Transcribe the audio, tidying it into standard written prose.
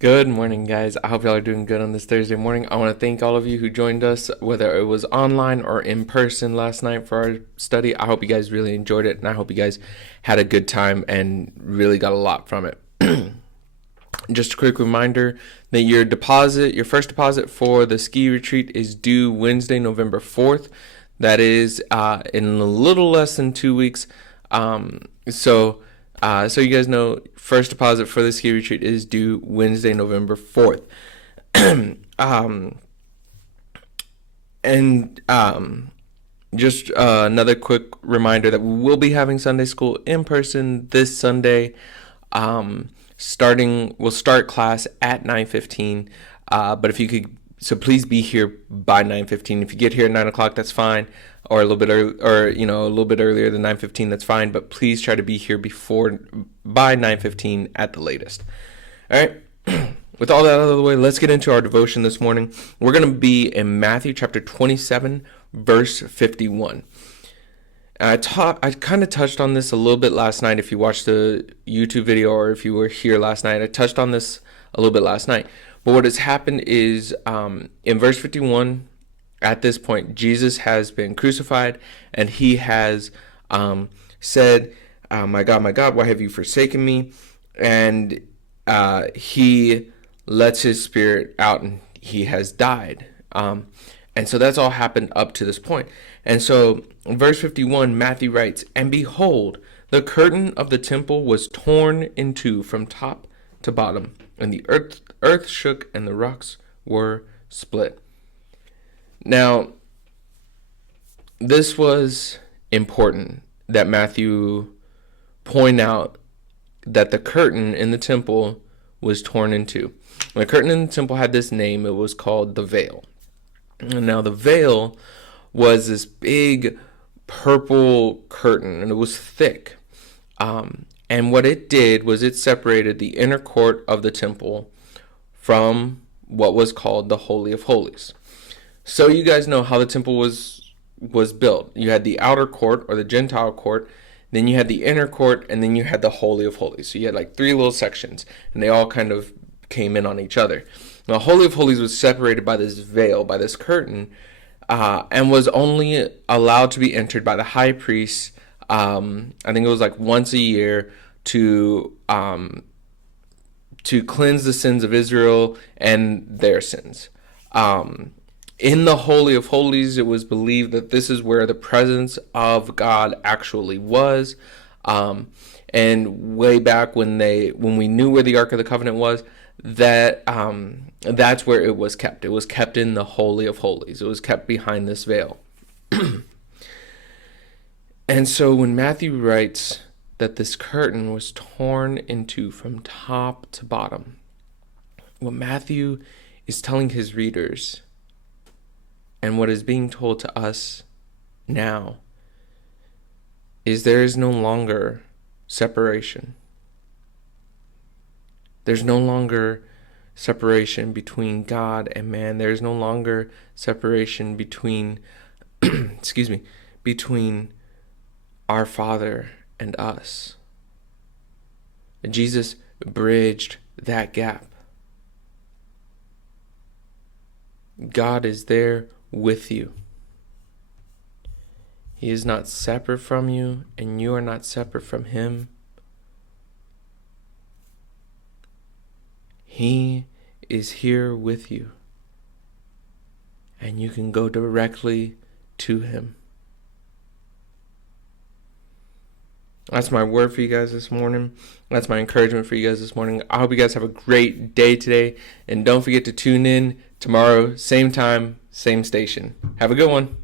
Good morning, guys. I hope y'all are doing good on this Thursday morning. I want to thank all of you who joined us, whether it was online or in person last night for our study. I hope you guys really enjoyed it, and I hope you guys had a good time and really got a lot from it. Just a quick reminder that your first deposit for the ski retreat is due Wednesday, November 4th. That is in a little less than 2 weeks. So you guys know, first deposit for the ski retreat is due Wednesday, November 4th. And just another quick reminder that we will be having Sunday school in person this Sunday. We'll start class at 9:15. But if you could, so please be here by 9:15. If you get here at 9 o'clock, that's fine, or a little bit early, or a little bit earlier than 9:15, that's fine. But please try to be here by 9:15 at the latest. All right. With all that out of the way, let's get into our devotion this morning. We're going to be in Matthew chapter 27, verse 51. I kind of touched on this a little bit last night. If you watched the YouTube video or if you were here last night, I touched on this a little bit last night. But what has happened is in verse 51, at this point, Jesus has been crucified, and he has said, my God, why have you forsaken me? And he lets his spirit out, and he has died. And so that's all happened up to this point. And so in verse 51, Matthew writes, "And behold, the curtain of the temple was torn in two from top to bottom, and the earth shook, and the rocks were split." Now, this was important that Matthew point out that the curtain in the temple was torn in two. The curtain in the temple had this name. It was called the veil. And now the veil was this big purple curtain, and it was thick. And what it did was it separated the inner court of the temple from what was called the Holy of Holies. So you guys know how the temple was built. You had the outer court, or the Gentile court, then you had the inner court, and then you had the Holy of Holies. So you had like three little sections, and they all kind of came in on each other. Now, the Holy of Holies was separated by this veil, by this curtain, and was only allowed to be entered by the high priest. I think it was like once a year to cleanse the sins of Israel and their sins. In the Holy of Holies, it was believed that this is where the presence of God actually was. And way back when we knew where the Ark of the Covenant was, that's where it was kept. It was kept in the Holy of Holies. It was kept behind this veil. And so when Matthew writes that this curtain was torn in two from top to bottom, what Matthew is telling his readers, and what is being told to us now, is there is no longer separation. There's no longer separation between God and man. There's no longer separation between, between our Father and us. Jesus bridged that gap. God is there with you. He is not separate from you, and you are not separate from him. He is here with you, and you can go directly to him. That's my word for you guys this morning. That's my encouragement for you guys this morning. I hope you guys have a great day today, and don't forget to tune in tomorrow, same time, same station. Have a good one.